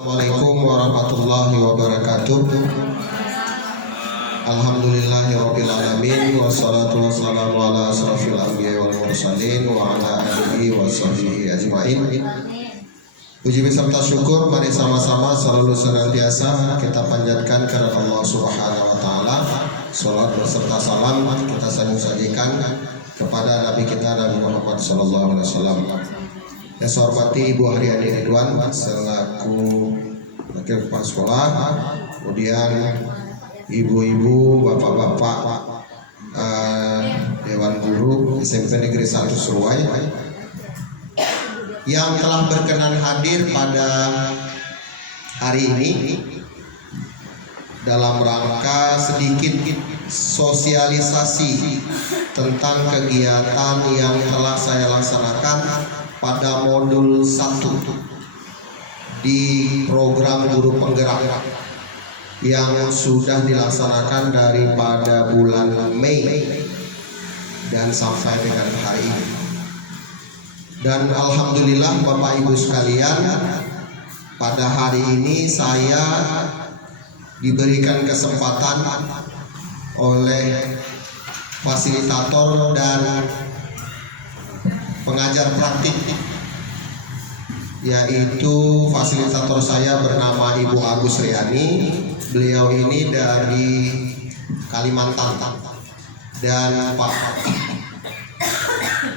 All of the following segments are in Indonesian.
Assalamualaikum warahmatullahi wabarakatuh. Alhamdulillahirabbil alamin wassalatu wassalamu ala asrofil anbiya'i wal mursalin wa ala alihi washabihi ajmain. Puji beserta syukur mari sama-sama selalu senantiasa kita panjatkan kepada Allah Subhanahu wa taala. Salat beserta salam kita sajikan kepada Nabi kita Nabi Muhammad sallallahu alaihi wasallam. Yang saya hormati Ibu Haryani Ridwan selaku Wakil Kepala Sekolah, kemudian ibu-ibu, bapak-bapak Dewan Guru SMP Negeri 1 Seruai yang telah berkenan hadir pada hari ini dalam rangka sedikit sosialisasi tentang kegiatan yang telah saya laksanakan pada modul 1 di program guru penggerak yang sudah dilaksanakan daripada bulan Mei dan sampai dengan hari ini. Dan alhamdulillah Bapak Ibu sekalian, pada hari ini saya diberikan kesempatan oleh fasilitator dan pengajar praktik, yaitu fasilitator saya bernama Ibu Agus Riani. Beliau ini dari Kalimantan, dan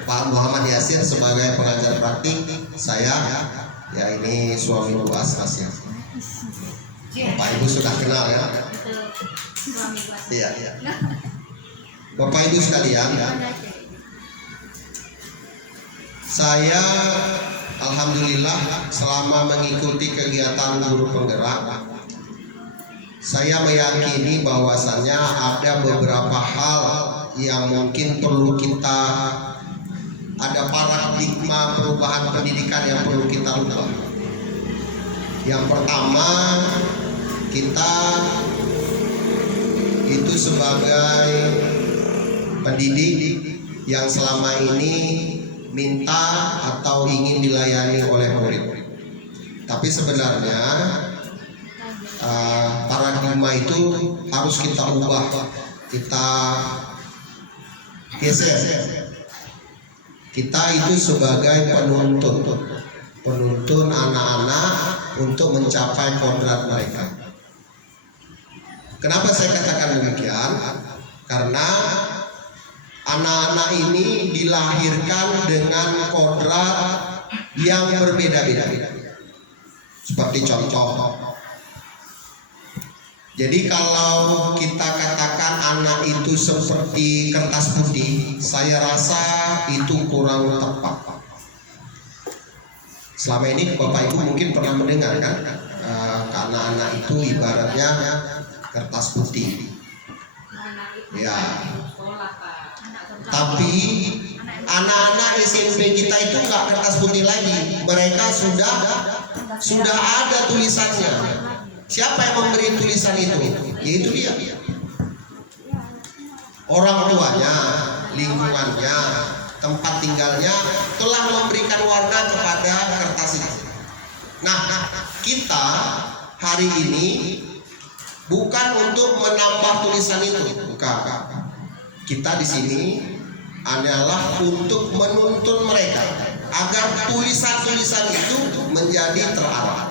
Pak Muhammad Yasir sebagai pengajar praktik. Saya ya ini suami Bu Asnas ya. Bapak Ibu sudah kenal ya. Iya. Bapak Ibu sekalian, saya alhamdulillah selama mengikuti kegiatan guru penggerak, saya meyakini bahwasannya ada beberapa hal yang mungkin perlu kita, ada paradigma perubahan pendidikan yang perlu kita ubah. Yang pertama, kita itu sebagai pendidik yang selama ini minta atau ingin dilayani oleh murid, tapi sebenarnya paradigma itu harus kita ubah, kita geser. Kita itu sebagai penuntun anak-anak untuk mencapai kodrat mereka. Kenapa saya katakan demikian? Karena anak-anak ini dilahirkan dengan kodrat yang berbeda-beda. Seperti contoh, jadi kalau kita katakan anak itu seperti kertas putih, saya rasa itu kurang tepat. Selama ini Bapak Ibu mungkin pernah mendengar kan, karena anak itu ibaratnya kertas putih. Ya. Tapi anak-anak SMP kita itu nggak kertas putih lagi, mereka sudah ada tulisannya. Siapa yang memberi tulisan itu? Yaitu dia. Orang tuanya, lingkungannya, tempat tinggalnya telah memberikan warna kepada kertas itu. Nah, kita hari ini bukan untuk menambah tulisan itu, bukan. Kita di sini adalah untuk menuntun mereka agar tulisan-tulisan itu menjadi terarah.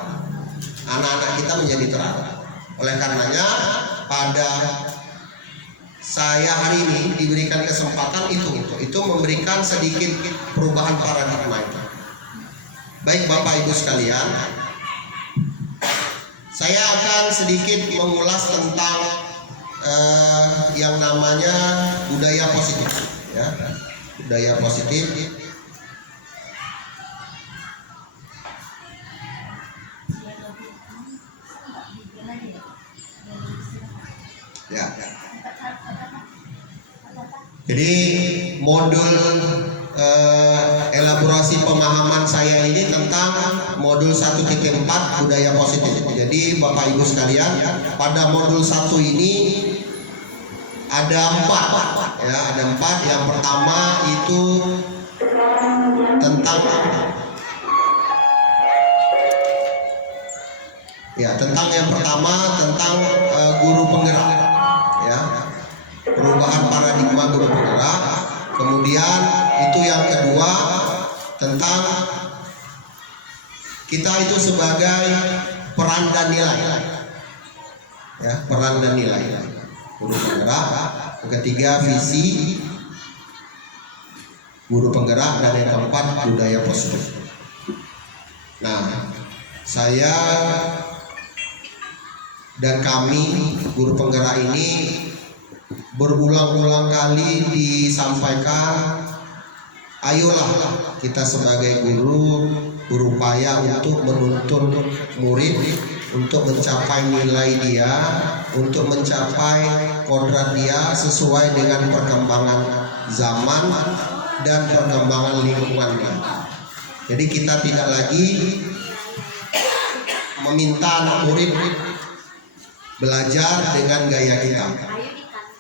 Anak-anak kita menjadi terarah. Oleh karenanya pada saya hari ini diberikan kesempatan itu memberikan sedikit perubahan paradigma itu. Baik Bapak Ibu sekalian, saya akan sedikit mengulas tentang yang namanya budaya positif, ya, budaya positif. Ya. Jadi modul elaborasi pemahaman saya ini tentang modul 1.4 budaya positif. Jadi Bapak Ibu sekalian, pada modul 1 ini ada 4 ya, ada 4. Yang pertama itu tentang Ya, tentang yang pertama tentang guru penggerak, ya, perubahan paradigma guru penggerak. Kemudian itu yang kedua tentang kita itu sebagai peran dan nilai, ya, peran dan nilai guru penggerak. Yang ketiga visi guru penggerak, dan yang keempat budaya positif. Nah, saya dan kami guru penggerak ini berulang-ulang kali disampaikan, ayolah kita sebagai guru berupaya untuk menuntun murid untuk mencapai nilai dia, untuk mencapai kodrat dia sesuai dengan perkembangan zaman dan perkembangan lingkungan dia. Jadi kita tidak lagi meminta anak murid belajar dengan gaya kita,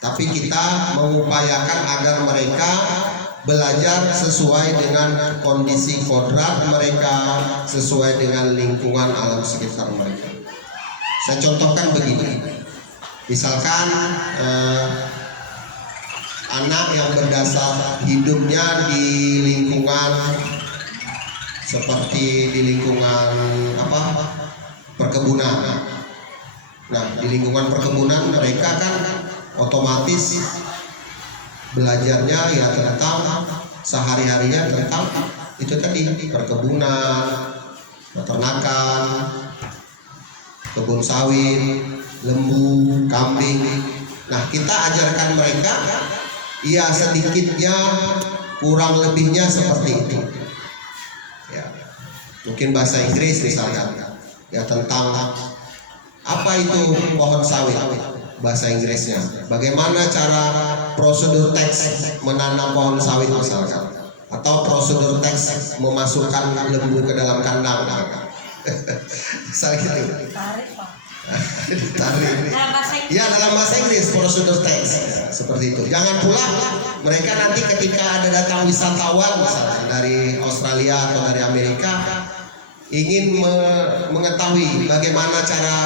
tapi kita mengupayakan agar mereka belajar sesuai dengan kondisi kodrat mereka, sesuai dengan lingkungan alam sekitar mereka. Saya contohkan begini, misalkan anak yang berdasar hidupnya di lingkungan seperti di lingkungan perkebunan. Nah, di lingkungan perkebunan mereka kan otomatis belajarnya ya tentang sehari-harinya tentang itu tadi, perkebunan, peternakan, kebun sawit, lembu, kambing. Nah, kita ajarkan mereka ya sedikitnya kurang lebihnya seperti itu. Ya, mungkin bahasa Inggris misalkan, ya tentang apa itu pohon sawit, bahasa Inggrisnya. Bagaimana cara prosedur teks menanam pohon sawit misalkan, atau prosedur teks memasukkan lembu ke dalam kandang. Misalnya gitu. Tarik. Ya, dalam bahasa Inggris prosedur teks seperti itu. Jangan pula mereka nanti ketika ada datang wisatawan misalnya dari Australia atau dari Amerika ingin mengetahui bagaimana cara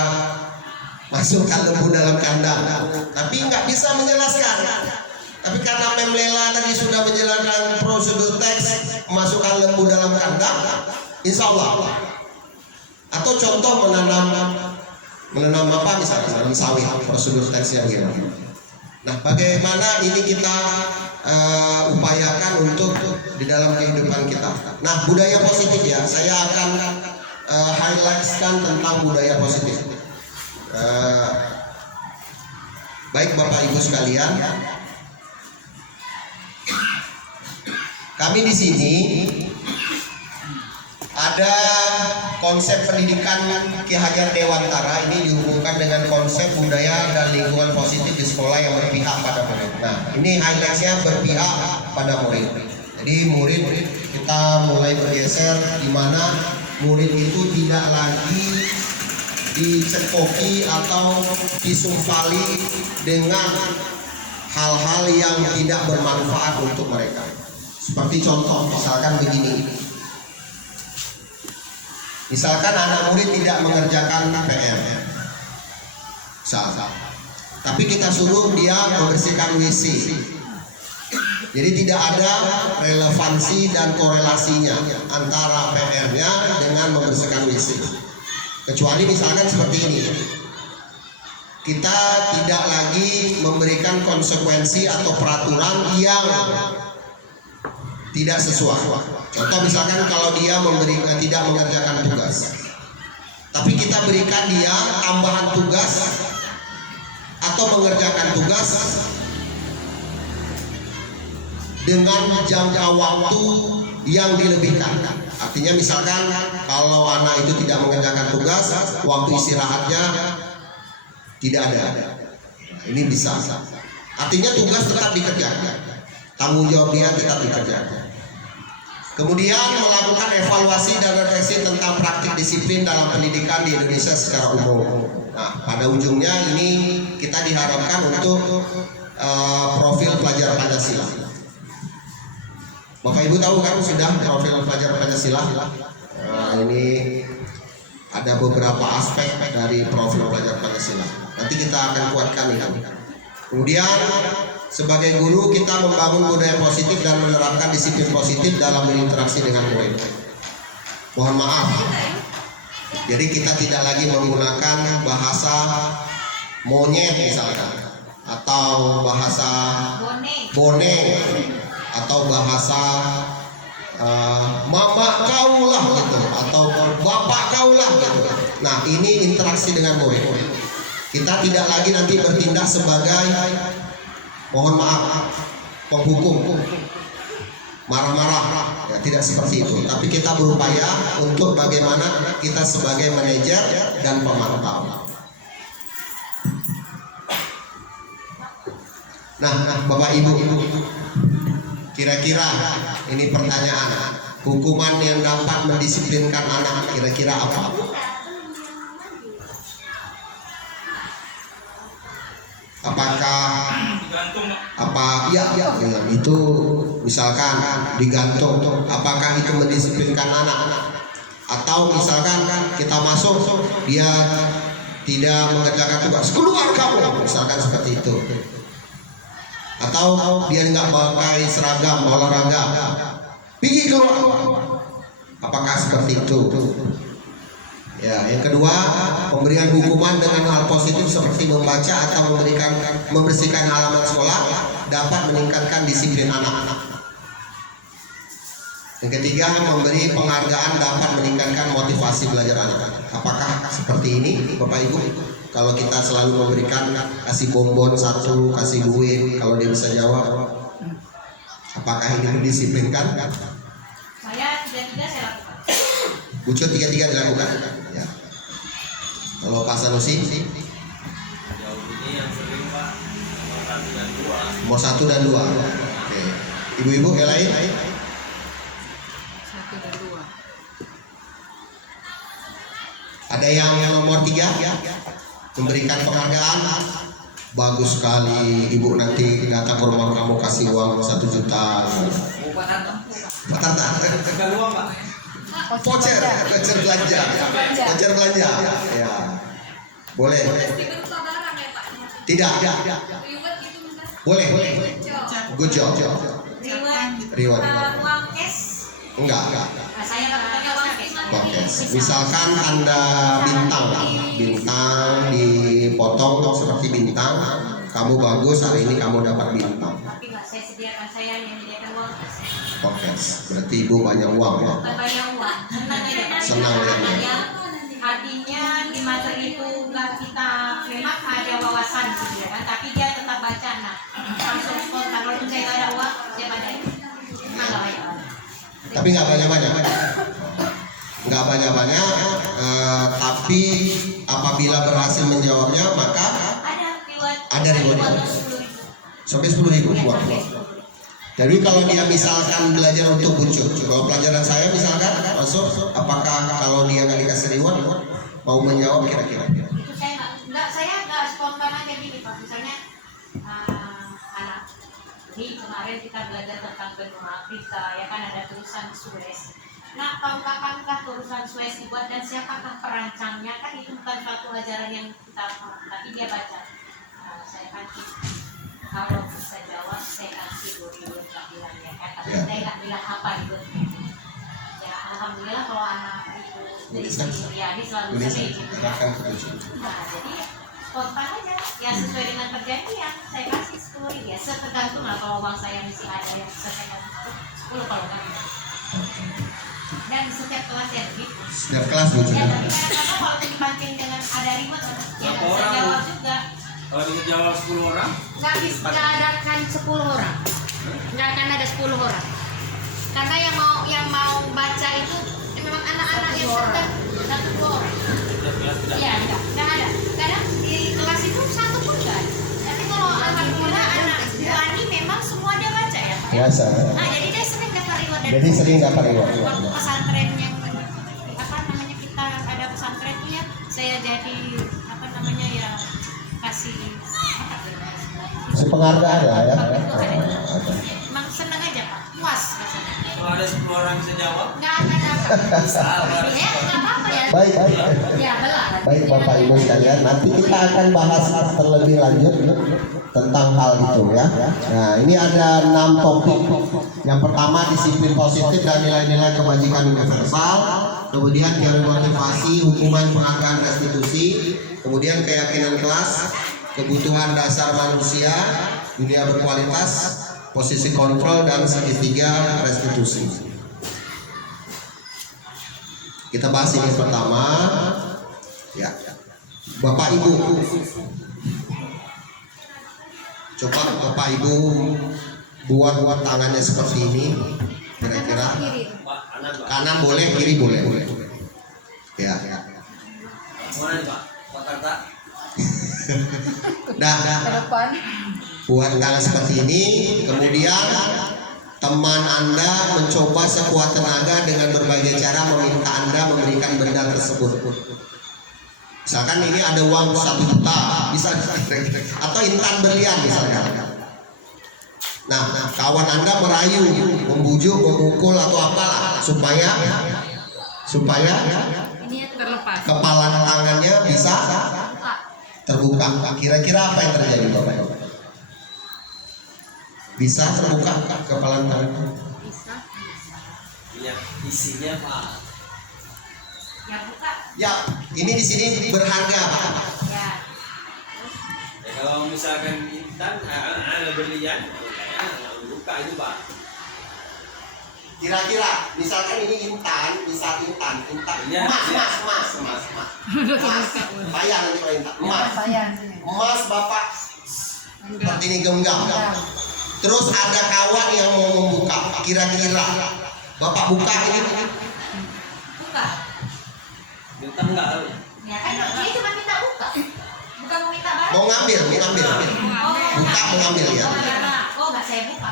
masukkan lembu dalam kandang, tapi nggak bisa menjelaskan. Tapi karena Mem Lela tadi sudah menjelaskan prosedur teks masukkan lembu dalam kandang, insya Allah. Atau contoh menanam apa misalnya, menanam sawit, prosedur teksnya gitu. Nah, bagaimana ini kita upayakan untuk di dalam kehidupan kita. Nah, budaya positif ya, saya akan highlightkan tentang budaya positif. Baik Bapak Ibu sekalian, kami di sini ada konsep pendidikan Ki Hajar Dewantara ini dihubungkan dengan konsep budaya dan lingkungan positif di sekolah yang berpihak pada murid. Nah, ini highlightnya berpihak pada murid. Jadi murid kita mulai bergeser di mana murid itu tidak lagi dicekoki atau disumpali dengan hal-hal yang tidak bermanfaat untuk mereka. Seperti contoh, misalkan begini. Misalkan anak murid tidak mengerjakan PR, salah. Tapi kita suruh dia membersihkan WC. Jadi tidak ada relevansi dan korelasinya antara PR-nya dengan membersihkan WC. Kecuali misalkan seperti ini, kita tidak lagi memberikan konsekuensi atau peraturan yang tidak sesuai. Contoh misalkan kalau dia tidak mengerjakan tugas, tapi kita berikan dia tambahan tugas atau mengerjakan tugas dengan jangka waktu yang dilebihkan. Artinya misalkan kalau anak itu tidak mengerjakan tugas, waktu istirahatnya tidak ada. Nah, ini bisa. Artinya tugas tetap dikerjakan, tanggung jawab dia tetap dikerjakan. Kemudian melakukan evaluasi dan refleksi tentang praktik disiplin dalam pendidikan di Indonesia secara umum. Nah, pada ujungnya ini kita diharapkan untuk profil pelajar Pancasila. Bapak Ibu tahu kan sudah profil pelajar Pancasila? Nah, ini ada beberapa aspek dari profil pelajar Pancasila. Nanti kita akan kuatkan ini. Kemudian sebagai guru kita membangun budaya positif dan menerapkan disiplin positif dalam berinteraksi dengan murid. Mohon maaf, jadi kita tidak lagi menggunakan bahasa monyet misalkan, atau bahasa boneng, atau bahasa mama kaulah gitu, atau bapak kaulah gitu. Nah, ini interaksi dengan murid. Kita tidak lagi nanti bertindak sebagai, mohon maaf, penghukum, marah-marah, ya, tidak seperti itu. Tapi kita berupaya untuk bagaimana kita sebagai manajer dan pemantau. Nah, Bapak Ibu, kira-kira ini pertanyaan, hukuman yang dapat mendisiplinkan anak kira-kira apa? Apakah itu misalkan digantung, apakah itu mendisiplinkan anak? Atau misalkan kita masuk, dia tidak mengerjakan tugas, keluar kamu, misalkan seperti itu. Atau dia nggak pakai seragam olahraga, pergi keluar, apakah seperti itu? Ya, yang kedua, pemberian hukuman dengan hal positif seperti membaca atau membersihkan halaman sekolah dapat meningkatkan disiplin anak-anak. Yang ketiga, memberi penghargaan dapat meningkatkan motivasi belajar anak-anak. Apakah seperti ini, Bapak Ibu? Kalau kita selalu memberikan, kasih bonbon satu, kasih duit, kalau dia bisa jawab, apakah ini mendisiplinkan? Saya tiga-tiga saya lakukan. Bucut tiga-tiga dilakukan. Ya. Kalau Pak Sanusi? Jauh ini yang sering Pak, nomor 1 dan 2. Oke. Ibu-ibu yang lain? 1 dan 2. Ada yang nomor 3? Memberikan penghargaan. Bagus sekali, ibu nanti datang ke rumah kamu kasih uang 1 juta. Pak Tata. Voucher belanja. Voucher belanja. Ya. Boleh. Tidak. Boleh. Good job. Reward. Uang cash? Enggak. Saya nggak pakai uang cash. Oke. Misalkan Anda bintang dipotong seperti bintang, kamu bagus hari ini kamu dapat bintang. Tapi nggak saya sediakan, saya yang menyediakan uang cash. Oke. Berarti ibu banyak uang ya? Bukan banyak uang, senang aja. Senang ya. Artinya di materi itu nggak kita memang ada wawasan gitu ya kan, tapi dia tetap baca. Nah, langsung spontan. Walaupun saya nggak ada uang, saya bacain. Nggak banyak. Tapi nggak banyak-banyak. Tapi apabila berhasil menjawabnya maka ada reward. Sampai 10.000 buat. Jadi kalau dia misalkan belajar untuk bucut, kalau pelajaran saya misalkan masuk, apakah kalau dia nggak dikasih reward mau menjawab kira-kira? Itu saya nggak spontan aja gini Pak. Misalnya anak ini kemarin kita belajar tentang benua Afrika, ya kan ada tulisan Suez. Nah, kapankah tulisan Suez dibuat dan siapakah perancangnya? Kan itu bukan suatu ajaran yang kita, tapi dia baca. Saya kasih, kalau bisa jawab saya kasih dulu bilangnya kan, tapi saya nggak bilang apa gitu. Ya alhamdulillah kalau anak itu dari Suriani selalu sering gitu ya. Nah, jadi spontan aja, ya sesuai dengan perjanjian saya kasih 10.000 ya, tergantung lah kalau uang saya masih ada yang bisa saya kasih 10 kalau nggak. Dan setiap kelas ya begitu. Setiap kelas bu. Ya tapi kadang-kadang kalau dibanding dengan ada ribet ya nggak bisa jawab juga. Kalau dijawab 10 orang? Nggak ada kan 10 orang. Nggak akan ada 10 orang. Karena yang mau baca itu memang anak-anak yang sedang 1-2 orang. Iya nggak ada. Kadang di kelas itu 1 pun nggak ada. Tapi kalau alhamdulillah anak Buani memang semua dia baca ya. Biasa. Nah jadi dia sering dapat reward dari Jadi sering dapat reward. waktu pesantren yang apa namanya kita ada pesantren tuh ya, saya jadi apa namanya ya kasih Penghargaan lah ya. Emang seneng aja Pak, puas rasanya. Kalau ada 10 orang bisa jawab? Nggak akan dapat Sabar. Ya, nggak apa-apa ya. Baik, Ya, belah. baik Bapak Ibu sekalian. Nanti kita akan bahas terlebih lanjut tentang hal itu ya. Nah, ini ada 6 topik. Yang pertama disiplin positif dan nilai-nilai kebajikan universal. Kemudian teori motivasi, hukuman, penghargaan, restitusi. Kemudian keyakinan kelas, kebutuhan dasar manusia, dunia berkualitas, posisi kontrol, dan segitiga restitusi. Kita bahas ini pertama. Ya, Bapak Ibu, coba Bapak Ibu buat tangannya seperti ini. Kira-kira Pak, kanan Pak. kanan boleh, kiri boleh. Ya. Mana nih Pak? Pak Karta. Dah. depan. Buat tangan seperti ini. Kemudian teman Anda mencoba sekuat tenaga dengan berbagai cara meminta Anda memberikan benda tersebut. Misalkan ini ada uang 1 juta, bisa atau intan berlian misalkan. Nah, kawan Anda merayu, membujuk, memukul atau apalah supaya Ini terlepas. kepala tangannya bisa terbuka. Kira-kira apa yang terjadi Bapak Ibu? Bisa terbuka kepala tangan? Bisa. Iya, isinya Pak. Ya, buka. Ya, ini di sini berharga Pak. Ya. Ya, kalau misalkan intan ada berlian, kayaknya nggak buka itu Pak. Kira-kira, misalkan ini intan, bisa intan, Iya, emas. Bayar nanti kalau intan, emas. Emas Bapak seperti ini genggam. Terus ada kawan yang mau membuka, kira-kira Bapak buka ini? Buka. Bintang nggak tahu. Ya kan dia cuma minta buka. Bukan mau minta barang. Mau ngambil. Buka, mengambil ya. Oh, nggak saya buka.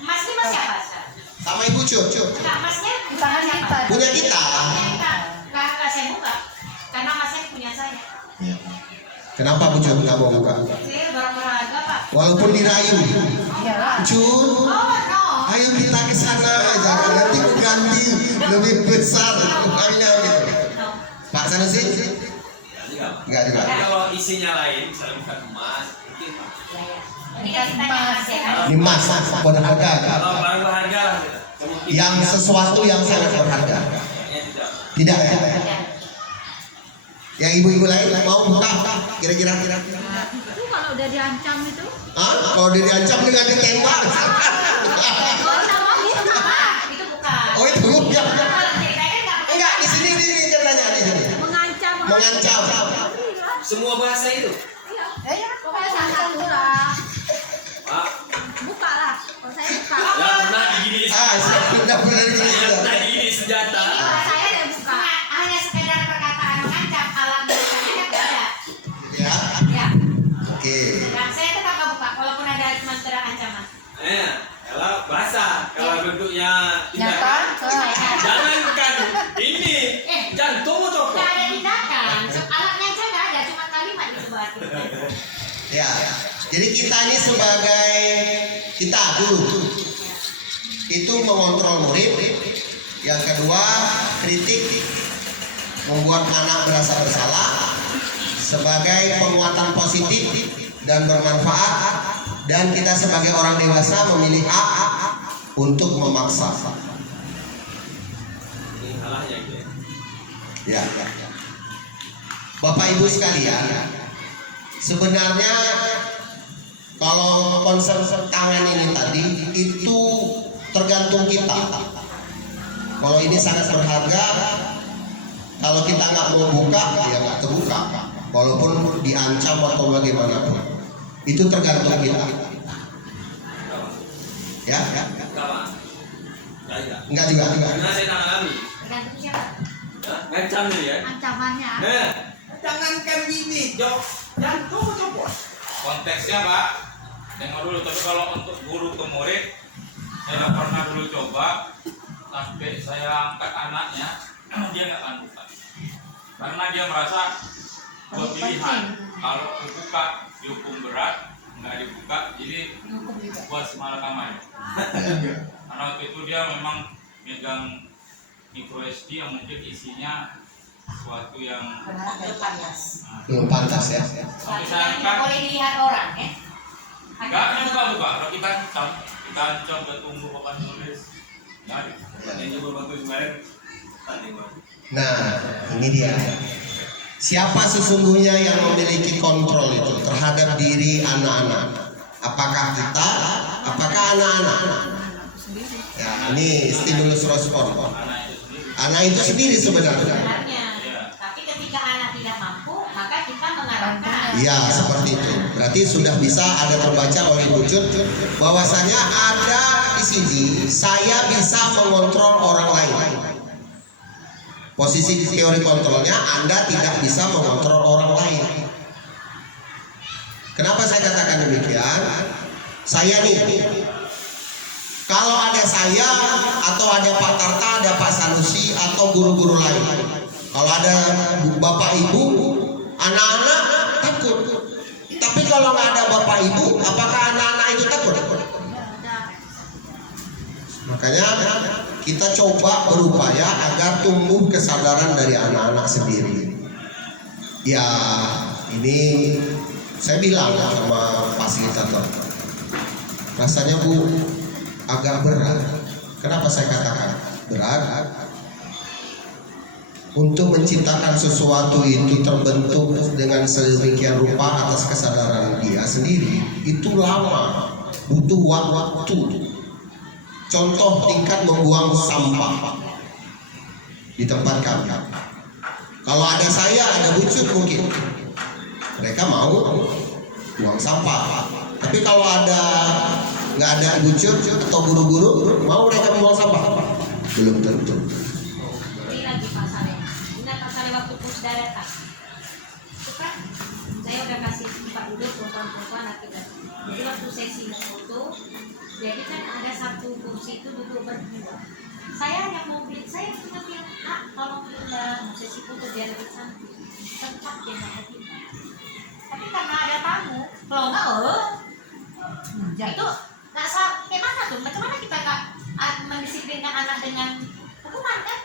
Mas ini mas siapa? Sama Ibu Cuk. Enggak, masnya Tangan kita. Punya kita. Nggak saya buka. Karena masnya punya saya. Kenapa Bu Cuk nggak mau buka? Saya barang berharga, Pak. Walaupun dirayu. Iyalah. Cuk, Oh, no. ayo kita ke sana aja. Nanti aku ganti lebih besar uangnya gitu. No. Pak Sanusi? Enggak juga. Tapi kalau isinya lain, misalnya bukan emas, mungkin Pak. Ya, ya. Ini kan kita mas ya kan? Ini emas berharga. Kalau barang berharga, kemungkinan Yang sesuatu yang sangat berharga. kayaknya tidak. Tidak ya? Ya. Yang ibu-ibu lain mau buka? Kira-kira. Itu kalau udah diancam itu. Hah? Kalau dia diancam dengan ditembak? Oh, sama itu bukan. Itu bukan. Oh itu bukan. Kalau ceritanya nggak pakai. Enggak, di sini ceritanya di sini. Mengancam. Mengancam. Semua bahasa itu. Ya, pokoknya sangat murah. Pak, Buka lah. Kalau saya buka. ya pernah digini. Saya sudah benar Saya gitu. pernah digini senjata. Ini kalau saya udah buka. Hanya sekedar perkataan mengancam, alam bukannya kan beda. Ya. Ya. Oke. Dan saya tetap nggak buka, walaupun ada cuma sekedar ancaman. Kalau bahasa, kalau bentuknya Nyata. tindakan, jangankan ini jantung atau Nggak ada tindakan. Alatnya aja nggak ada, cuma kalimat itu berarti. Ya. Jadi kita ini sebagai kita dulu itu mengontrol murid. Yang kedua kritik, membuat anak merasa bersalah. Sebagai penguatan positif dan bermanfaat. Dan kita sebagai orang dewasa memilih A untuk memaksa. ini salahnya gitu ya. Ya. Bapak Ibu sekalian, sebenarnya kalau konsep tangan ini tadi itu tergantung kita. Kalau ini sangat berharga, kalau kita nggak mau buka, ya nggak terbuka. Walaupun diancam atau bagaimanapun, itu tergantung kita. Ya, Enggak Pak. Enggak. nggak juga. Karena saya tak alami. Tergantung siapa? Ngancam nih ya. Ancamannya. Jangankan gini, jantung coba. Konteksnya Pak, dengar dulu. Tapi kalau untuk guru ke murid, saya nggak pernah dulu coba sampai saya angkat anaknya, dia nggak akan buka, karena dia merasa pilihan. Kalau dibuka dihukum berat, nggak dibuka, jadi buat semalakaman. Karena waktu itu dia memang megang micro SD yang mungkin isinya sesuatu yang Belum pantas ya. Suatu yang tidak boleh dilihat orang ya. enggak buka kalau kita ancam ke tunggu papan tulis enggak ada. Yang juga waktu kemarin tadi mah. Nah, ini dia. Siapa sesungguhnya yang memiliki kontrol itu terhadap diri anak-anak? Apakah kita? Apakah anak-anak? Ya, ini stimulus respon. Anak itu sendiri sebenarnya. Sebenarnya. Tapi ketika anak tidak mampu, maka kita mengarahkan. Iya, seperti itu. Berarti sudah bisa ada terbaca oleh Bucut bahwasanya ada di sini saya bisa mengontrol orang lain. Posisi teori kontrolnya Anda tidak bisa mengontrol orang lain. Kenapa saya katakan demikian? Saya nih, kalau ada saya atau ada Pak Tarta, ada Pak Sanusi atau guru-guru lain, kalau ada Bapak Ibu, anak-anak takut. Tapi kalau nggak ada Bapak Ibu, apakah anak-anak itu takut? Makanya kita coba berupaya agar tumbuh kesadaran dari anak-anak sendiri. Ya, ini saya bilang sama fasilitator, rasanya Bu agak berat. Kenapa saya katakan berat? Untuk menciptakan sesuatu itu terbentuk dengan sedemikian rupa atas kesadaran dia sendiri, itu lama, butuh waktu. Contoh tingkat membuang sampah di tempat kami. Kalau ada saya, ada Bucut mungkin mereka mau buang sampah. Tapi kalau nggak ada Bucut atau guru-guru, mau mereka buang sampah? Belum tentu. Ini lagi pasalnya. Ingat pasalnya waktu pusda datang. Itu kan saya udah kasih tempat duduk perempuan-perempuan laki-laki. Jadi waktu sesi foto, jadi kan ada satu kursi itu duduk berdua. Saya yang mau bilang, saya cuma bilang, tolong pindah sesi foto biar lebih cantik. Tempat dia nggak ada kita. Tapi karena ada tamu, kalau nggak, itu nggak sah. Kayak mana tuh? Bagaimana kita nggak mendisiplinkan anak dengan hukuman kan?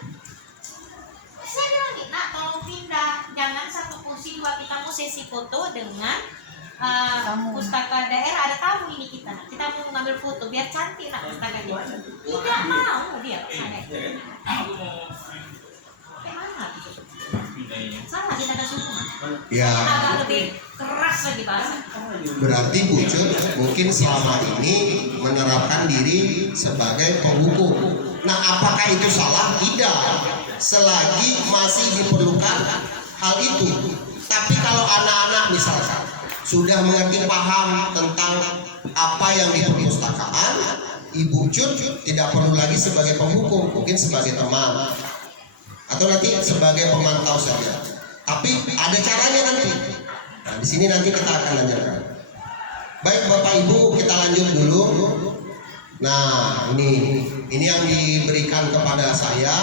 Saya bilang nih, tolong pindah. Jangan satu kursi dua, kita mau sesi foto dengan pustaka daerah, ada tamu ini kita mau ngambil foto biar cantik pustakanya. Tidak mau dia sana. Aku mau Kayak mana? pindahnya. Sama kita ada hukuman. Ya, Agak lebih keras lagi bahasa. berarti Bucut mungkin selama ini menerapkan diri sebagai penghukum. Nah, apakah itu salah? Tidak. Selagi masih diperlukan hal itu. Tapi kalau anak-anak misalkan sudah mengerti paham tentang apa yang di perpustakaan, Ibu Cut tidak perlu lagi sebagai penghukum, mungkin sebagai teman atau nanti sebagai pemantau saja. Tapi ada caranya nanti. Nah, di sini nanti kita akan lanjutkan. Baik Bapak Ibu, kita lanjut dulu. Nah, ini yang diberikan kepada saya.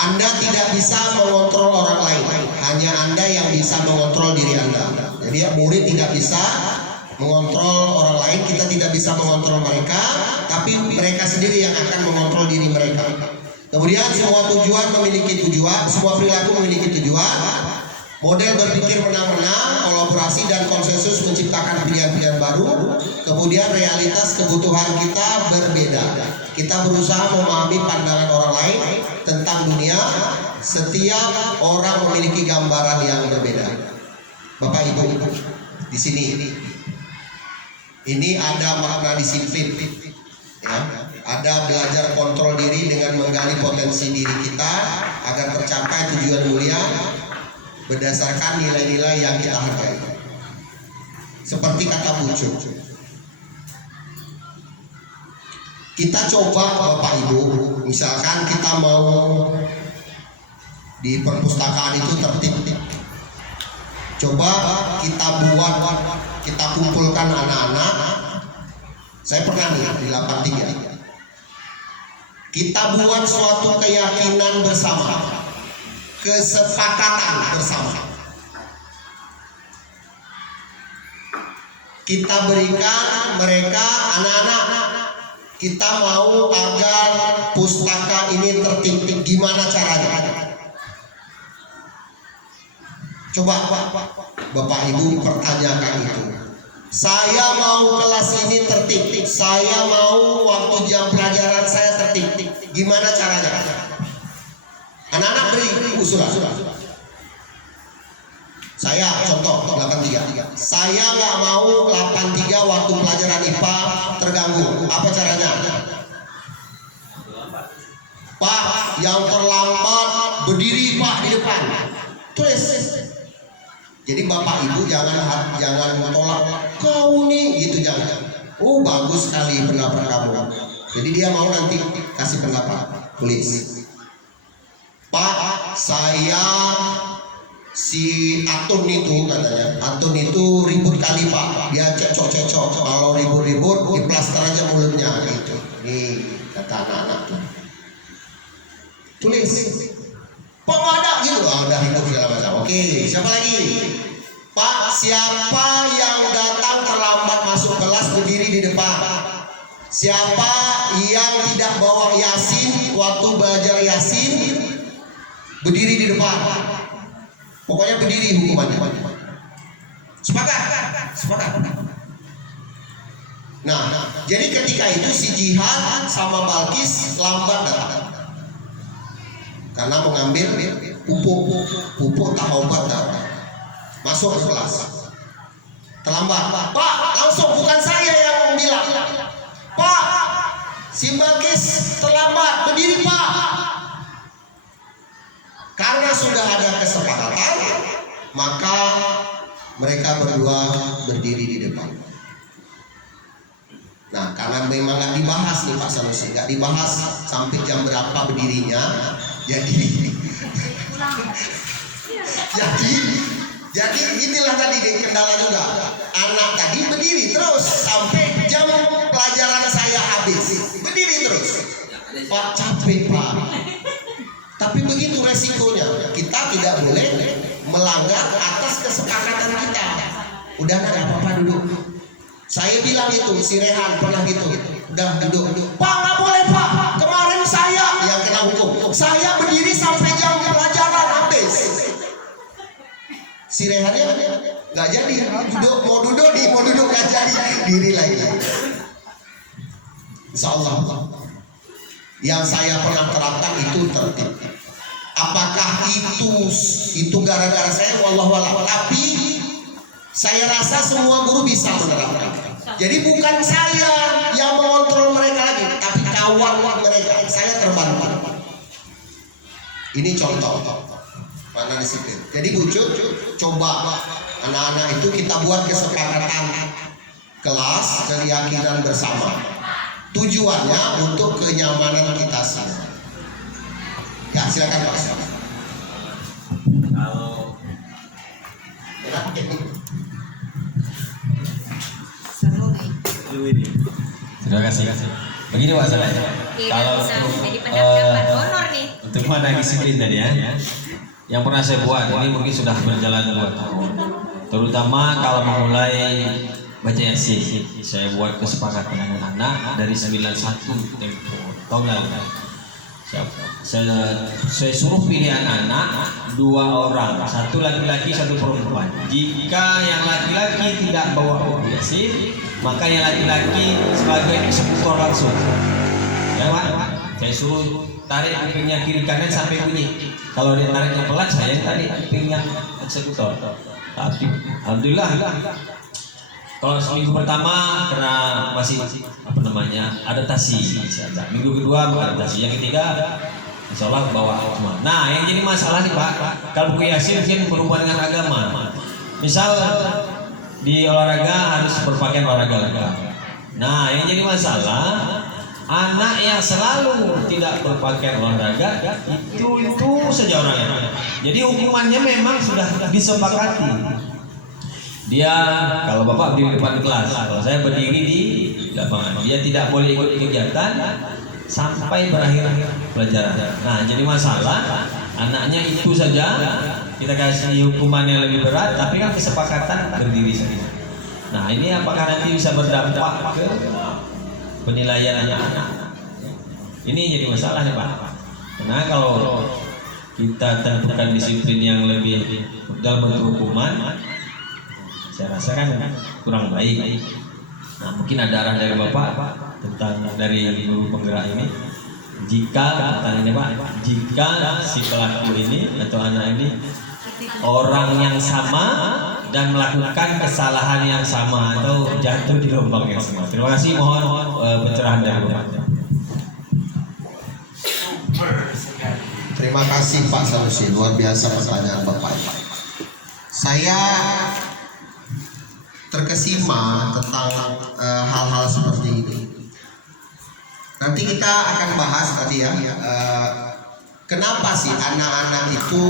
Anda tidak bisa mengontrol orang lain, hanya Anda yang bisa mengontrol diri Anda. Jadi murid tidak bisa mengontrol orang lain, kita tidak bisa mengontrol mereka, tapi mereka sendiri yang akan mengontrol diri mereka. Kemudian semua tujuan memiliki tujuan, semua perilaku memiliki tujuan. Model berpikir menang-menang, kolaborasi dan konsensus menciptakan pilihan-pilihan baru. Kemudian realitas kebutuhan kita berbeda. Kita berusaha memahami pandangan orang lain tentang dunia. Setiap orang memiliki gambaran yang berbeda. Bapak Ibu, di sini ini ada makna disiplin, ya. Ada belajar kontrol diri dengan menggali potensi diri kita agar tercapai tujuan mulia berdasarkan nilai-nilai yang kita hargai. Seperti kata Bucut, kita coba Bapak Ibu, misalkan kita mau di perpustakaan itu tertib, coba kita buat, kita kumpulkan anak-anak. Saya pernah nih di 83, kita buat suatu keyakinan bersama, kesepakatan bersama. kita berikan mereka anak-anak, kita mau agar pustaka ini tertib. Gimana caranya? Coba Bapak Ibu pertanyakan itu. Saya mau kelas ini tertib, saya mau waktu jam pelajaran saya tertib. Gimana caranya? Anak-anak beri usulan. Saya contoh 83. Saya nggak mau 83 waktu pelajaran IPA terganggu. Apa caranya? Pak, yang terlambat berdiri Pak di depan. Tulis. Jadi Bapak Ibu jangan tolak. Kau nih gitu jangan. Oh bagus sekali pendapat kamu. Jadi dia mau nanti kasih pendapat. Tulis. Pak, saya si Atun itu katanya, Atun itu ribut kali Pak, dia cecok-cecok, kalau ribut-ribut diplaster aja mulutnya gitu. Nih kata anak-anak tuh. Tulis. Pak nggak ada gitu, udah ribut segala macam. Oke, siapa lagi? Pak, siapa yang datang terlambat masuk kelas berdiri di depan? Siapa yang tidak bawa Yasin waktu belajar Yasin berdiri di depan? Pokoknya berdiri hukumannya. Sepakat? Sepakat. Nah, jadi ketika itu si Jihan sama Balkis lambat datang. Karena mengambil pupuk tahobat datang. Masuk ke kelas. Terlambat. Pak, langsung bukan saya yang bilang. Pak, si Balkis terlambat, berdiri Pak. Karena sudah ada kesepakatan, maka mereka berdua berdiri di depan. Nah, karena memang nggak dibahas nih Pak Sanusi, nggak dibahas sampai jam berapa berdirinya, jadi inilah tadi kendala juga. Anak tadi berdiri terus sampai jam pelajaran saya habis, berdiri terus. Pak capek Pak. Tapi begitu resikonya, kita tidak boleh melanggar atas kesepakatan kita. Udah nggak apa-apa duduk. Saya bilang itu, si Rehan pernah gitu. Udah duduk. Pak nggak boleh Pak, kemarin saya yang kena hukum. Saya berdiri sampai jam pelajaran habis. Si Rehannya nggak jadi. Mau duduk nggak jadi. Diri lagi. Insya Allah. Yang saya pernah terapkan itu tertib. Apakah itu gara-gara saya? Wallahualam. Tapi saya rasa semua guru bisa menerapkan. Jadi bukan saya yang mengontrol mereka lagi, tapi kawan mereka. Saya terbantu. Ini contoh mana disiplin. Jadi bujuk, coba anak-anak itu kita buat kesepakatan kelas keyakinan bersama. Tujuannya untuk kenyamanan kita semua. Ya silakan Pak. Kalau terima kasih. Begini Pak Saleh. Kalau untuk mana disiplin tadi ya, yang pernah saya buat ini mungkin sudah berjalan 2 tahun. Terutama kalau memulai baca Yasin, saya buat kesepakatan dengan anak dari 91 tempo tahun lalu. Saya suruh pilih anak-anak 2 orang, 1 laki-laki 1 perempuan. Jika yang laki-laki tidak bawa buku Yasin, maka yang laki-laki sebagai eksekutor langsung. Ya Pak, saya suruh tarik kupingnya kiri kanan sampai bunyi. Kalau dia tariknya pelan, saya tarik kupingnya eksekutor. Tapi alhamdulillah, kalau seminggu pertama karena masih adaptasi, minggu kedua adaptasi, yang ketiga insya Allah bawa semua. Nah, yang jadi masalah nih Pak, kalau buku Yasin mungkin berhubungan dengan agama. Misal di olahraga harus berpakaian olahraga. Nah, yang jadi masalah anak yang selalu tidak berpakaian olahraga itu saja orangnya. Jadi hukumannya memang sudah disepakati. Dia kalau Bapak berdiri di depan kelas, kalau saya berdiri di lapangan, dia tidak boleh ikut kegiatan sampai berakhir pelajaran. Nah, jadi masalah anaknya itu saja kita kasih hukuman yang lebih berat, tapi kan kesepakatan berdiri saja. Nah ini apakah nanti bisa berdampak ke penilaian anak-anak? Ini jadi masalah nih Pak. Karena kalau kita tentukan disiplin yang lebih dalam bentuk hukuman, saya rasa kan kurang baik. Nah mungkin ada arahan dari Bapak tentang dari guru penggerak ini. Jika si pelaku ini atau anak ini orang yang sama dan melakukan kesalahan yang sama atau jatuh di lubang yang sama. Terima kasih, mohon pencerahan dari Bapak. Terima kasih Pak Sanusi, luar biasa pertanyaan Bapak. Saya terkesima tentang hal-hal seperti ini. Nanti kita akan bahas tadi ya, kenapa sih anak-anak itu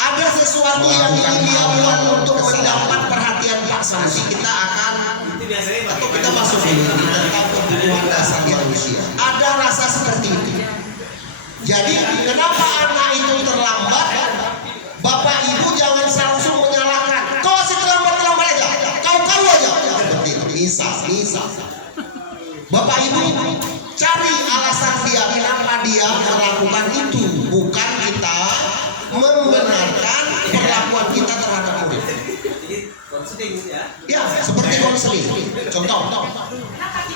ada sesuatu yang ingin dia buat untuk mendapat perhatian Pak Sanusi. Kita akan Itu biasanya atau kita masuk dulu tentang kebutuhan dasar manusia. Ada rasa seperti itu. Jadi kenapa anak itu terlambat? Bapak ibu jangan langsung menyalahkan. Kau masih terlambat aja. Kau aja. Seperti itu. Misal. Bapak ibu cari alasan dia kenapa dia melakukan itu. Bukan kita membenarkan perlakuan kita terhadap murid. Jadi konseling ya. Ya, seperti konseling. Contoh. Kenapa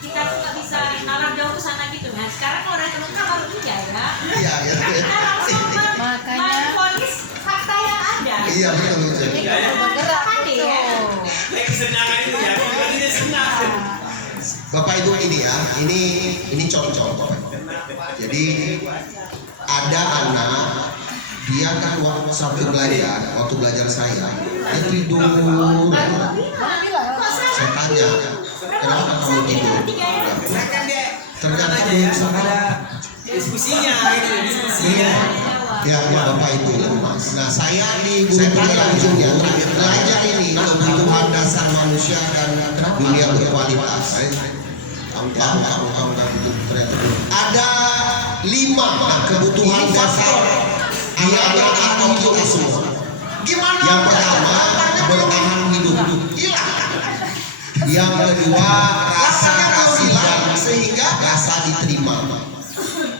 kita tuh nggak bisa nalar jauh ke sana gitu. Nah sekarang kalau udah terungkap baru iya ya. Iya. Kita langsung Makanya memvonis fakta yang ada. Iya betul. ini guru bergerak Tadi ya. Kayak kesenangan itu ya. Bukan dia senang. Bapak Ibu ini ya, ini contoh. Jadi ada anak dia kan waktu belajar saya dia tidur. Saya tanya, kenapa kamu tidur? Nah, kan dia Ternyata aja belum ya. sempat. Ada diskusinya gitu, diskusinya. Ya, Bapak Ibu lemas. Nah, saya tanya ujungnya terakhir belajar ini kebutuhan dasar manusia dan dunia berkualitas. Ada 5 kebutuhan dasar dia atau kita semua. Yang pertama bertahan hidup. Yang kedua rasa kasihan sehingga rasa diterima.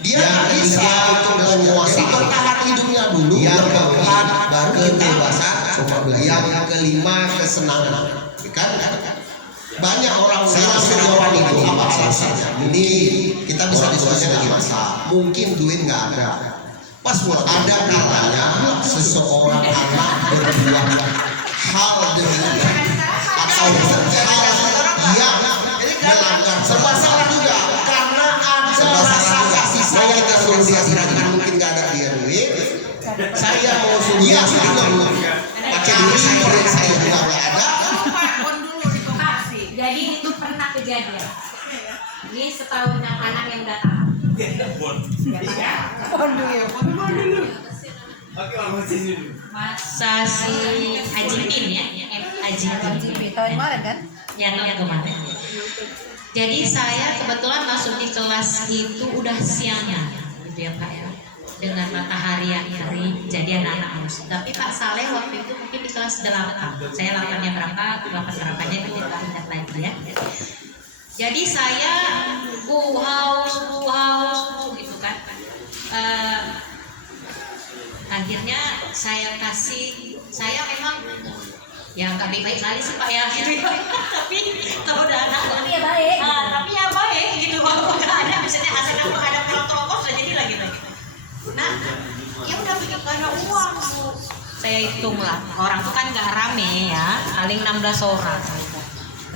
Yang ketiga untuk menguasai bertahan hidupnya dulu. Yang keempat kebebasan. Yang kelima kesenangan. Kan? Banyak orang jawaban itu apa alasannya? Ini kita bisa diskusi lagi masa. Mungkin duit nggak ada. Pas ada kalanya seseorang anak berbuat hal demikian atau hal yang melanggar serba salah juga karena ada rasa kasih sayang kita suruh dia serahkan mungkin nggak ada dia duit. Saya mau suruh dia juga pakai duit saya juga nggak ada. Jadi itu pernah kejadian. Ini setahun anak yang datang. Oke, masih dulu. Masa si Ajipin ya, Ajipin. tahun kemarin kan? Yang kemarin. Jadi saya kebetulan masuk di kelas itu udah siangnya, gitu ya Pak ya, dengan matahari yang terik. Jadi anak-anak harus. Tapi Pak Saleh waktu itu mungkin di kelas 8. Saya 8-nya berangkat, 8 berangkatnya itu kita ingat lagi ya. Jadi saya haus gitu kan. Akhirnya saya memang ya nggak baik kali sih Pak ya gitu ya. Tapi kalau udah anak Tapi ya baik. tapi ya baik gitu, walaupun nggak ada misalnya asal aku ada protokol sudah jadi lagi. Nah ya udah bikin karena uang Bu. Saya hitung lah, orang tuh kan nggak rame ya, paling 16 orang.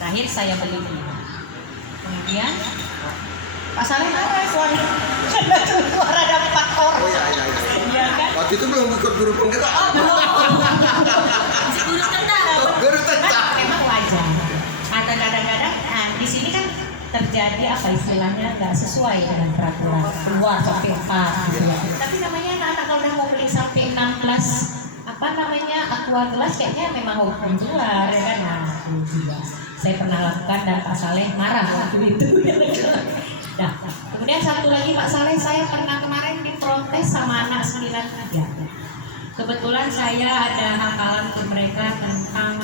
Terakhir saya beli 5. Kemudian Pak Saleh marah suara ada 4 orang. Iya kan? Waktu itu belum ikut guru penggerak. Masih guru tendang. Guru tendang. Memang wajar. Karena kadang-kadang di sini kan terjadi apa istilahnya nggak sesuai dengan peraturan, keluar sampai 4 gitu ya. Tapi namanya anak-anak kalau udah mau beli sampai 16 apa namanya aqua gelas kayaknya memang hukum keluar ya kan. Nah itu juga saya pernah lakukan dan Pak Saleh marah waktu itu. Nah, kemudian satu lagi Pak Saleh, saya pernah kemarin diprotes sama anak 93. Kebetulan saya ada hafalan ke mereka tentang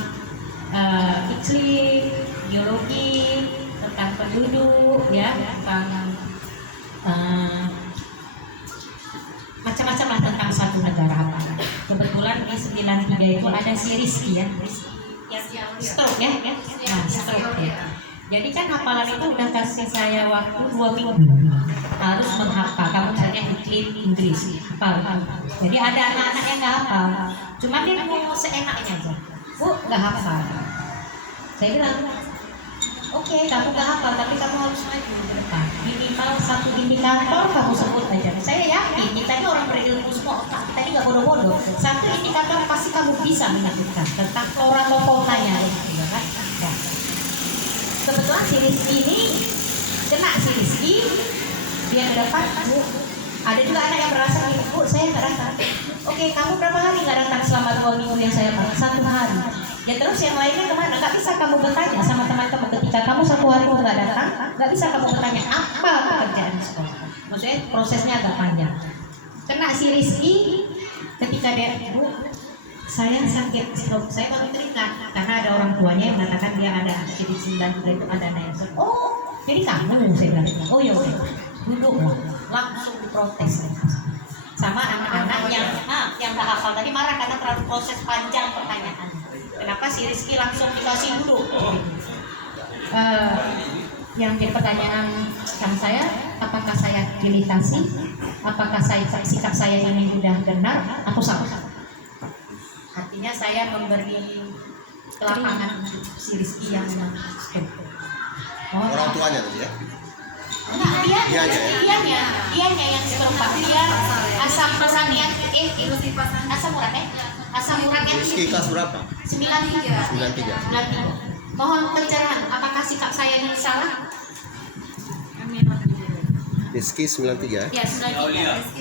iklim, geologi, tentang penduduk, ya, tentang macam-macam lah tentang suatu negara apa. Kebetulan di 93 itu ada si Rizky ya, yang stroke ya, nah stroke ya. Jadi kan hafalan itu udah kasih saya waktu 2 minggu harus menghafal. Kamu misalnya iklim Inggris, hafal. Jadi ada anak-anak yang nggak hafal, cuma dia mau seenaknya aja. Bu, nggak hafal. Saya bilang, oke, kamu nggak hafal, tapi kamu harus maju ke depan. Minimal 1 indikator kamu sebut aja. Saya yakin kita ini orang berilmu semua, otak kita ini nggak bodoh-bodoh. 1 indikator pasti kamu bisa menyebutkan tentang flora atau faunanya, gitu kan? Ya. Kebetulan si Rizky ini kena si Rizky, dia ke depan, Bu. Ada juga anak yang merasa gini, Bu, saya nggak datang. Oke, kamu berapa hari nggak datang selama 2 minggu yang saya pakai? 1 hari. Ya terus yang lainnya kemana? Nggak bisa kamu bertanya sama teman-teman ketika kamu 1 hari itu nggak datang, nggak bisa kamu bertanya apa pekerjaan di sekolah. Maksudnya prosesnya agak panjang. Kena si Rizky ketika dia, Bu, saya sakit stroke, saya baru teringat karena ada orang tuanya yang mengatakan dia ada jadi 9 bulan itu ada anak yang stroke. Oh, jadi kamu, saya bilang. Oh iya, duduk lah, langsung diprotes. Sama anak-anak yang tak hafal tadi marah karena terlalu proses panjang pertanyaan. Kenapa si Rizky langsung dikasih duduk? Yang jadi pertanyaan sama saya, apakah saya iritasi? Apakah sikap saya ini sudah benar atau salah? Artinya saya memberi kelapangan untuk si Rizky yang Orang tuanya tadi ya. Dianya yang seperempat. Dia asam uratnya asam uratnya Rizky kelas berapa? 93. Mohon pencerahan, apakah sikap saya ini salah? Rizky 93 ya? Ya, 93.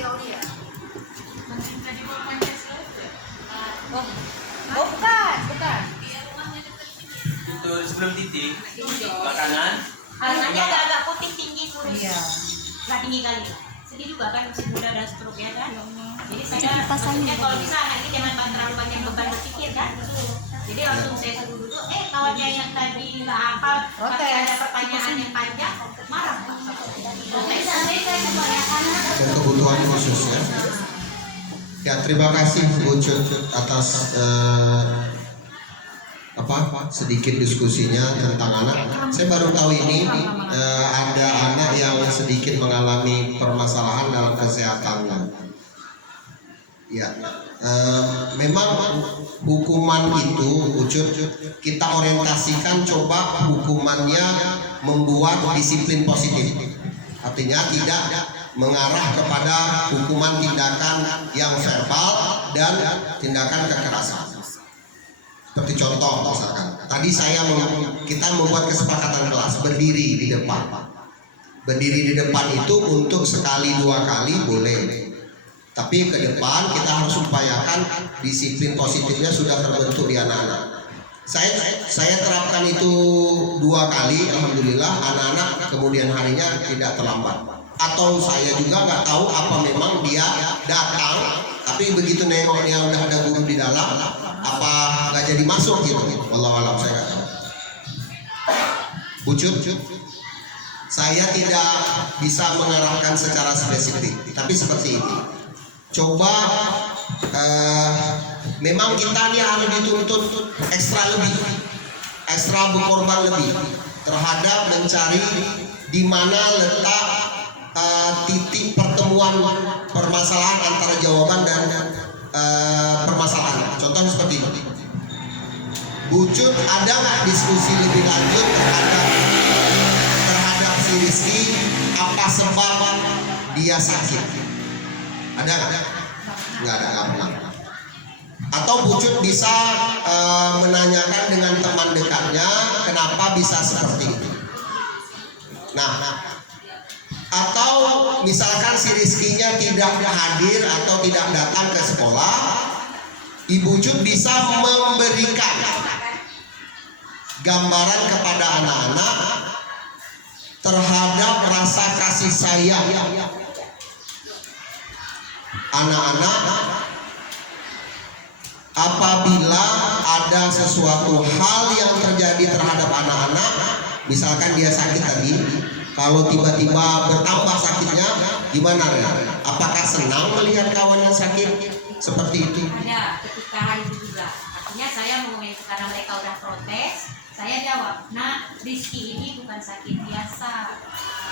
Bukan. Itu sebelum titik makanan. Warnanya agak putih, tinggi, kurus. Nggak tinggi kali. Sedih juga kan masih muda dan stroke ya kan. Jadi saya maksudnya kalau bisa anak ini jangan terlalu banyak beban berpikir kan. Jadi langsung saya suruh duduk. Kawannya yang tadi nggak hafal, tapi ada pertanyaan yang panjang, marah. Dan kebutuhan khusus ya. Ya, terima kasih Bu Cut atas sedikit diskusinya tentang anak. Saya baru tahu ini ada anak yang sedikit mengalami permasalahan dalam kesehatannya. Ya, memang hukuman itu Bu Cut, kita orientasikan coba hukumannya membuat disiplin positif. Artinya tidak mengarah kepada hukuman tindakan yang verbal dan tindakan kekerasan. Seperti contoh misalkan, tadi kita membuat kesepakatan kelas berdiri di depan. Berdiri di depan itu untuk sekali 2 kali boleh, tapi ke depan kita harus upayakan disiplin positifnya sudah terbentuk di anak-anak. Saya terapkan itu 2 kali, alhamdulillah anak-anak kemudian harinya tidak terlambat. Atau saya juga nggak tahu apa memang dia datang, tapi begitu nengoknya udah ada guru di dalam, apa nggak jadi masuk gitu. Wallahualam, saya nggak tahu. Bu Cut, saya tidak bisa mengarahkan secara spesifik, tapi seperti ini. Coba memang kita ini harus dituntut ekstra berkorban lebih terhadap mencari di mana letak titik pertemuan permasalahan antara jawaban dan permasalahan. Contoh seperti ini. Bu Cut, ada nggak diskusi lebih lanjut terhadap si Rizky, apa sebab dia sakit? Ada nggak? Nggak ada, nggak pernah. Atau Bu Cut bisa menanyakan dengan teman dekatnya kenapa bisa seperti itu. Nah, atau misalkan si Rizky-nya tidak hadir atau tidak datang ke sekolah, Ibu Cut bisa memberikan gambaran kepada anak-anak terhadap rasa kasih sayang anak-anak apabila ada sesuatu hal yang terjadi terhadap anak-anak, misalkan dia sakit tadi, kalau tiba-tiba bertambah sakitnya, gimana ya? Apakah senang melihat kawan yang sakit seperti itu? Ada ketika hari itu juga. Artinya saya mengomentari karena mereka udah protes, saya jawab, nah Rizky ini bukan sakit biasa,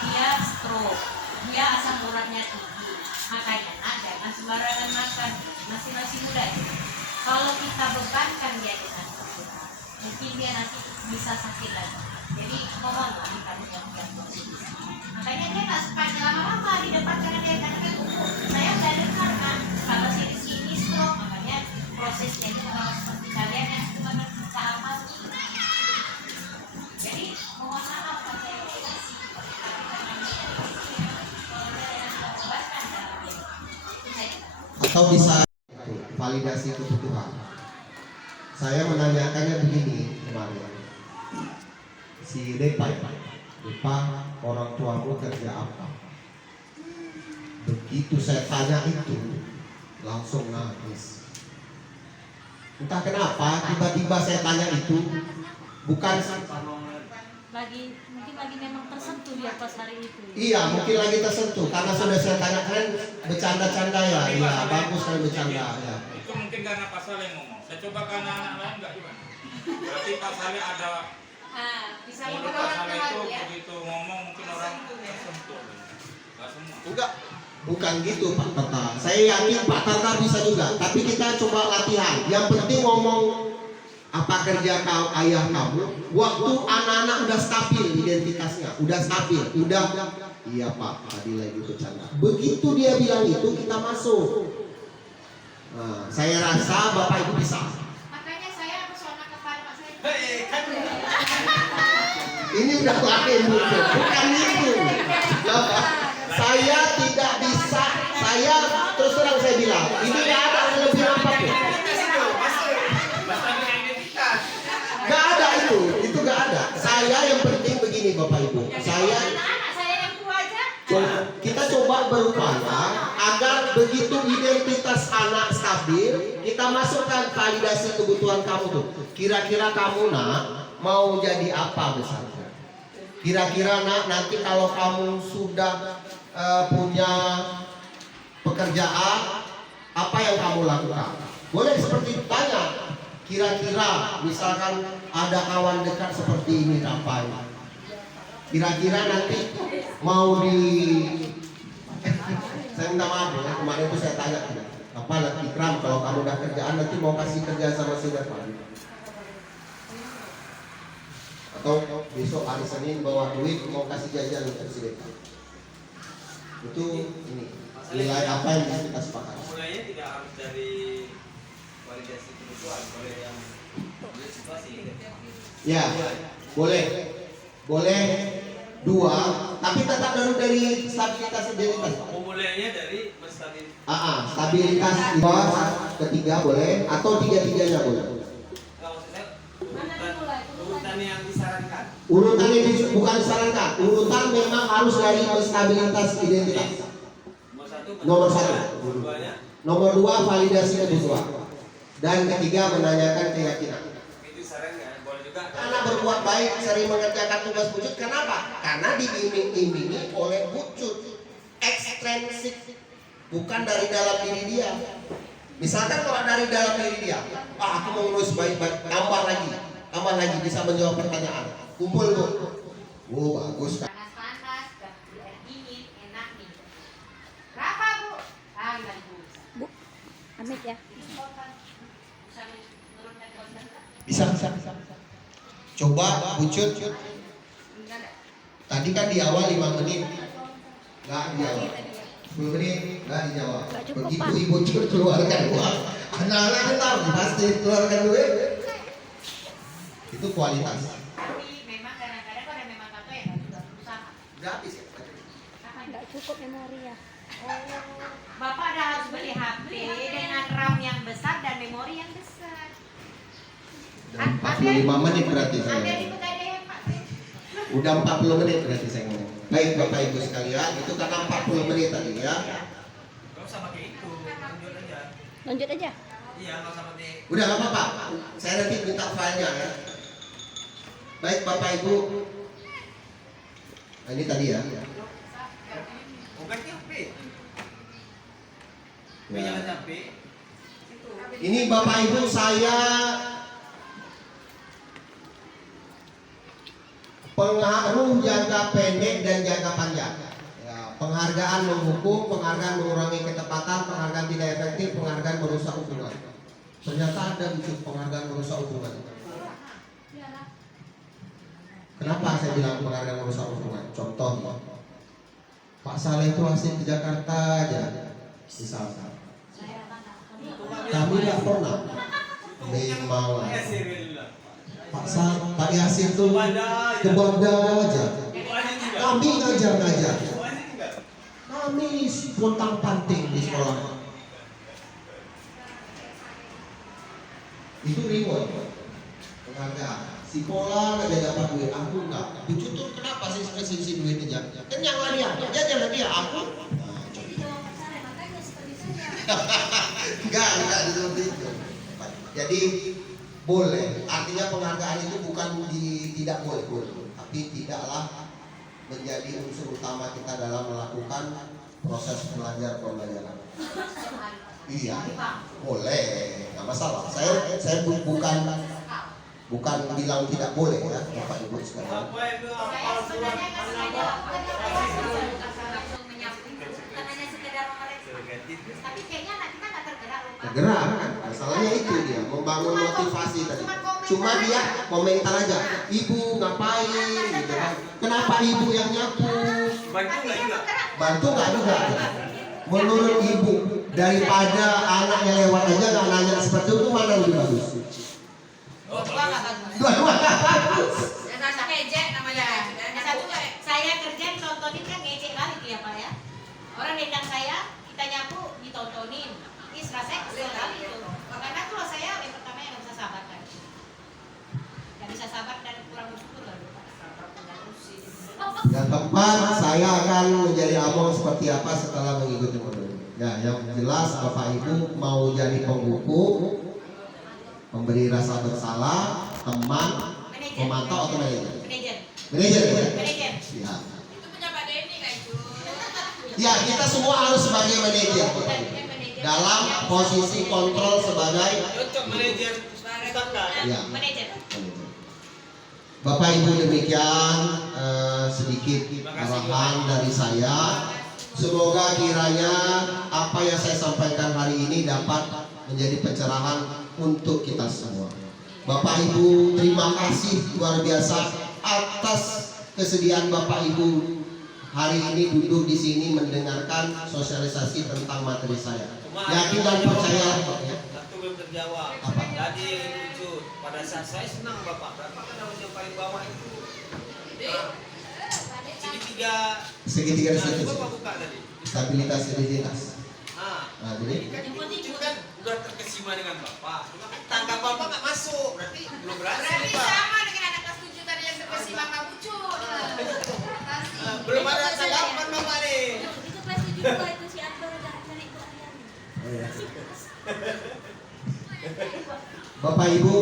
dia stroke, dia asam uratnya tinggi, makanya nak jangan sembarangan makan, masih muda ya. Kalau kita bebankan dia dengan sesuatu, mungkin dia nanti bisa sakit lagi. Jadi mohonlah kita jangan positif. Makanya dia nggak sepanjang lama-lama di depan karena dia katakan saya udah dengar kan kalau si Rizky ini stroke, makanya prosesnya itu kalau seperti kalian yang cuma bisa apa. Jadi mohon maaf pakai Atau bisa validasi kebutuhan. Saya menanyakannya begini kemarin, si Depa orang tuamu kerja apa? Begitu saya tanya itu langsung nangis. Entah kenapa tiba-tiba saya tanya itu, bukan Mungkin lagi memang tersentuh dia pas hari itu. iya mungkin lagi tersentuh karena sudah saya tanya kalian bercanda-canda ya, iya bagus kalian bercanda ya. Itu mungkin karena pasal yang ngomong. Saya coba ke anak-anak lain enggak gimana? Berarti pasalnya ada bisa menurut membawa pasalnya itu hal ya. begitu ngomong mungkin orang tersentuh. Enggak semua. Enggak, bukan gitu Pak Tata. Saya yakin Pak Tata bisa juga, tapi kita coba latihan. Yang penting ngomong apa kerja ayah kamu. Waktu anak-anak udah stabil identitasnya, udah stabil, udah iya Pak, tadi lagi bercanda. Begitu dia bilang itu kita masuk. Nah, saya rasa Bapak Ibu bisa. Makanya saya pesona kepada Pak saya. Ini udah lain bukan itu. Saya tidak bisa. Saya terus terang saya bilang, ini nggak ada kelebihan apapun. Nggak ada itu nggak ada. Saya yang penting begini Bapak Ibu. Anak saya yang tua aja. Kita coba berupaya agar begitu identitas anak stabil, kita masukkan validasi kebutuhan kamu tuh. Kira-kira kamu nak mau jadi apa besarnya? Kira-kira nak nanti kalau kamu sudah punya pekerjaan, apa yang kamu lakukan? Boleh seperti itu tanya. Kira-kira misalkan ada kawan dekat seperti ini apa? Kira-kira nanti mau di saya minta maaf ya, kemarin itu saya tanya apa nanti Ikram kalau kamu udah kerjaan nanti mau kasih kerjaan sama si Depan atau besok hari Senin bawa duit mau kasih jajan untuk si Depan itu ini nilai apa yang bisa kita sepakati. Mulainya tidak harus dari validasi kebutuhan, boleh yang situasi. Ya boleh dua tapi tetap dari stabilitas identitas. Mulainya dari berstabilitas. Stabilitas dua ketiga boleh atau tiga-tiganya boleh. Kalau maksudnya urutan yang disarankan. Urutan ini bukan disarankan, urutan memang harus dari stabilitas identitas. Nomor satu. Nomor dua validasi kebutuhan. Dan ketiga menanyakan keyakinan. Itu sarannya, boleh juga. Karena berbuat baik sering mengerjakan tugas wujud. Kenapa? Karena diiming-imingi oleh wujud ekstrinsik, bukan dari dalam diri dia. Misalkan kalau dari dalam diri dia, aku mau ngurus baik-baik, tambah lagi bisa menjawab pertanyaan. Kumpul tuh. Bagus kan. Panas-panas, air dingin, enak nih. Berapa Bu? Enggak Bu. Amit ya. Bisa menurunkan konsen. Bisa. Coba Bucut. Tadi kan di awal 5 menit. Enggak dijawab. 10 menit enggak dijawab. Begitu Ibu Cut keluarkan uang, anak-anak kan tahu pasti keluarkan duit. Itu kualitas. Tapi memang kadang-kadang kalau memang kakak ya nggak juga berusaha. Gratis ya. Nggak cukup memori ya. Bapak ada harus beli HP dengan RAM yang besar dan memori yang besar. Dan 45 menit berarti Ada saya. di pegadaian Pak. Udah 40 menit berarti saya ngomong. Baik Bapak Ibu sekalian, itu karena 40 menit tadi ya. Kalau sama kayak itu, lanjut aja. Lanjut aja. Iya, nggak usah penting. Udah nggak apa-apa. Saya nanti minta filenya ya. Baik Bapak Ibu. Nah, ini tadi ya. Bukan capek. Ya. Jangan capek. Ini Bapak Ibu saya pengaruh jangka pendek dan jangka panjang. Ya, penghargaan menghukum, penghargaan mengurangi ketepatan, penghargaan tidak efektif, penghargaan merusak hubungan. Ternyata ada wujud penghargaan merusak hubungan. Kenapa saya bilang penghargaan merusak hubungan? Contoh, Pak Saleh itu asing ke Jakarta aja, misalkan. Kami nggak pernah memang Pak Yasin tuh ke Banda aja. Kami ngajar-ngajar. Kami pontang panting di sekolah. Itu reward penghargaan. Si Pola nggak dapat duit, aku nggak. Bu Cutur kenapa sih ngasih duit aja? Kan yang lain ya jangan dia aku. Enggak seperti itu. Jadi boleh, artinya penghargaan itu bukan tidak boleh, tapi tidaklah menjadi unsur utama kita dalam melakukan proses belajar pembelajaran. Iya, boleh, nggak masalah. Saya bukan bilang tidak boleh ya, Bapak Ibu sekalian. Saya sebenarnya kan sengaja langsung menyampaikan, bukan hanya sekedar memeriksa. Tapi kayaknya anak kita nggak tergerak loh, Pak. Tergerak kan? Masalahnya itu dia, membangun motivasi tadi. Cuma dia komentar aja, ibu ngapain gitu kan? Kenapa ibu yang nyapu? Bantu nggak juga? Bantu nggak juga? Menurut ibu, daripada anaknya lewat aja nggak nanya seperti itu, mana lebih bagus? Dua-dua nggak bagus. Yang satu ngejek namanya. Yang satu saya kerja ditontonin kan ngejek kali dia Pak ya. Orang nendang saya, kita nyapu ditontonin. Ini rasanya kesel kali itu. Karena kalau saya yang pertama yang nggak bisa sabar kan. Nggak bisa sabar dan kurang bersyukur lah. Yang keempat, saya akan menjadi abang seperti apa setelah mengikuti modul. Ya, yang jelas Bapak Ibu mau jadi pembuku, memberi rasa bersalah, teman, memantau atau manajer? Manajer. Manajer ya? Manajer. Ya. Itu punya Pak Denny kan itu. Ya, kita semua harus sebagai manajer Bapak Ibu. Dalam posisi kontrol sebagai Cocok manajer pustaka. ya. Manajer. Bapak Ibu demikian sedikit arahan dari saya. Semoga kiranya apa yang saya sampaikan hari ini dapat menjadi pencerahan untuk kita semua. Bapak Ibu, terima kasih luar biasa atas kesediaan Bapak Ibu hari ini duduk di sini mendengarkan sosialisasi tentang materi saya. Yakin dan percaya ya. Satu belum terjawab. Apa? Tadi lucu. Pada saat saya senang Bapak. Bapak kan harus yang paling bawah itu. Segitiga Nah, stabilitas. Bapak buka tadi. Stabilitas identitas. Nah, Jadi kan itu kan udah terkesima dengan Bapak. Cuma kan tangga Bapak nggak masuk. Berarti belum berhasil Berarti Pak. sama dengan anak kelas 7 tadi yang terpesi Mama Bucu. Belum ada tanggapan Bapak nih. Itu kelas 7 juga itu si Akbar udah cari itu Arian. Bapak Ibu,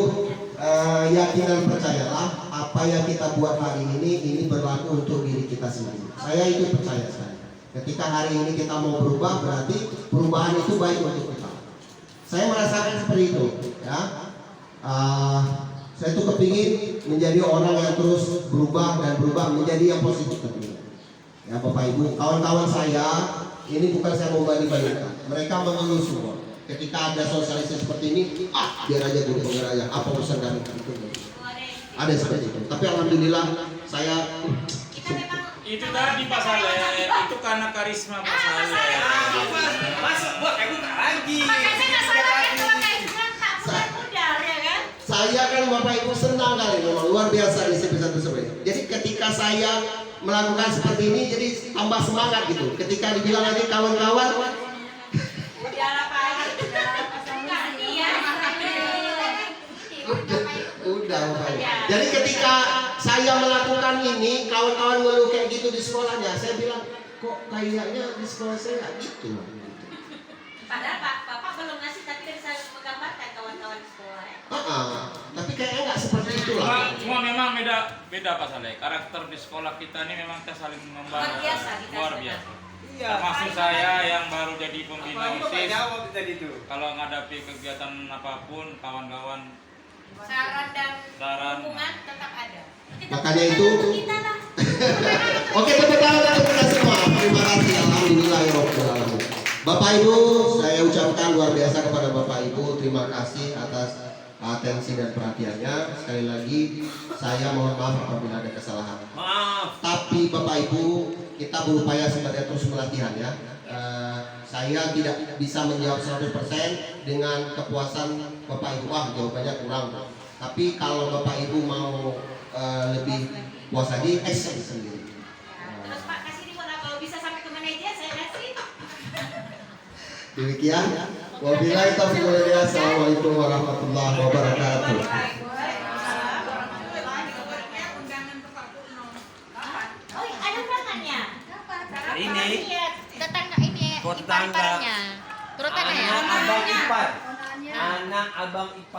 yakin dan percayalah apa yang kita buat hari ini berlaku untuk diri kita sendiri. Saya itu percaya sekali. Ketika hari ini kita mau berubah, berarti perubahan itu baik untuk kita. Saya merasakan seperti itu, ya. Saya itu kepingin menjadi orang yang terus berubah dan berubah menjadi yang positif tentunya. Ya Bapak Ibu, kawan-kawan saya ini bukan saya mau bagi-bagikan. Mereka mengeluh semua. Ketika ada sosialisasi seperti ini, biar aja dulu pengeraya, apa urusan kami itu. Ada seperti itu. Tapi alhamdulillah saya Kita memang Itu tadi Pak Saleh, itu karena karisma Pak Saleh. Masuk buat aku tak lagi. makanya nggak salahnya kalau kayak gitu kan tak pudar ya kan. Saya kan Bapak Ibu senang kali memang luar biasa di SMP 1 Surabaya. Jadi ketika saya melakukan seperti ini jadi tambah semangat gitu. Ketika dibilang lagi kawan-kawan, Udah apa enggak dia. udah Bapak Ibu. Jadi ketika saya melakukan ini, kawan-kawan ngeluh kayak gitu di sekolahnya, saya bilang kok kayaknya di sekolah saya nggak gitu. Padahal Pak, Bapak belum ngasih tapi dari saya menggambar Tapi kayaknya nggak seperti itu lah. Cuma memang beda Pak Saleh. Karakter di sekolah kita ini memang kita saling membantu. Luar biasa, kita Luar sudah. biasa. Iya. Termasuk saya yang baru jadi pembina Apalagi Bapak OSIS. jawab tadi itu. Kalau menghadapi kegiatan apapun, kawan-kawan Saran dan Saran. dukungan tetap ada. Makanya itu. Kita lah. Oke, tepuk tangan untuk kita semua. Terima kasih. Alhamdulillah ya Rabbil Alamin. Bapak Ibu, saya ucapkan luar biasa kepada Bapak Ibu. Terima kasih atas atensi dan perhatiannya. Sekali lagi, saya mohon maaf apabila ada kesalahan. Maaf. Tapi Bapak Ibu, kita berupaya sebagai terus melatihan ya. Saya tidak bisa menjawab 100% dengan kepuasan Bapak Ibu. Wah, jawabannya kurang. Tapi kalau Bapak Ibu mau lebih puas lagi, action sendiri. Terus Pak kasih di mana kalau bisa sampai ke manajer saya kasih. Demikian. Wabillahi taufiq wal hidayah. Assalamualaikum warahmatullahi wabarakatuh. Waalaikumsalam warahmatullahi wabarakatuh. Oh, ada undangannya. Ini Lihat, datang ini Kota ipar-iparnya. Turutannya ya. anak abang ipar. Anak abang ipar.